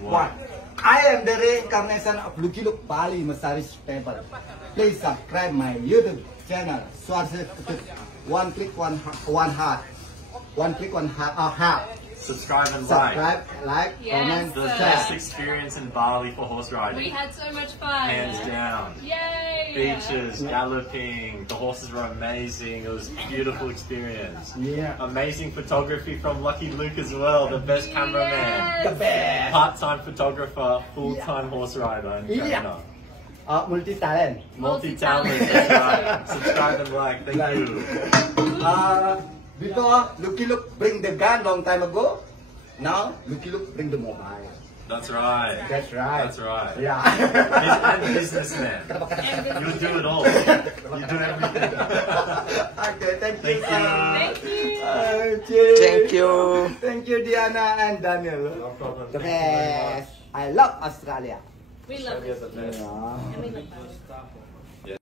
One. I am the reincarnation of Lucky Luke Bali Massage Temple. Please subscribe my YouTube channel. One click, one heart. One click, one heart. Subscribe and Subscribe, like, Yes, comment, The sir. best share. experience in Bali for horse riding. We had so much fun. Hands down. Yay! Beaches, galloping, the horses were amazing. It was a beautiful experience. Yeah. Amazing photography from Lucky Luke as well, the best cameraman. Yes. The best. Part-time photographer, full-time horse rider and Yeah. trainer. Multi-talent. Multi-talented, that's right. Subscribe and like, thank you. Before, Lucky Luke bring the gun long time ago. Now, Lucky Luke bring the mobile. That's right. That's right. That's right. Yeah. I'm a businessman. You do it all. You do everything. Okay, thank you. Thank you. Thank you. Thank you. Thank you, Diana and Daniel. No problem. The Thank you very much. best. I love Australia. We love it. Yeah. And we love it.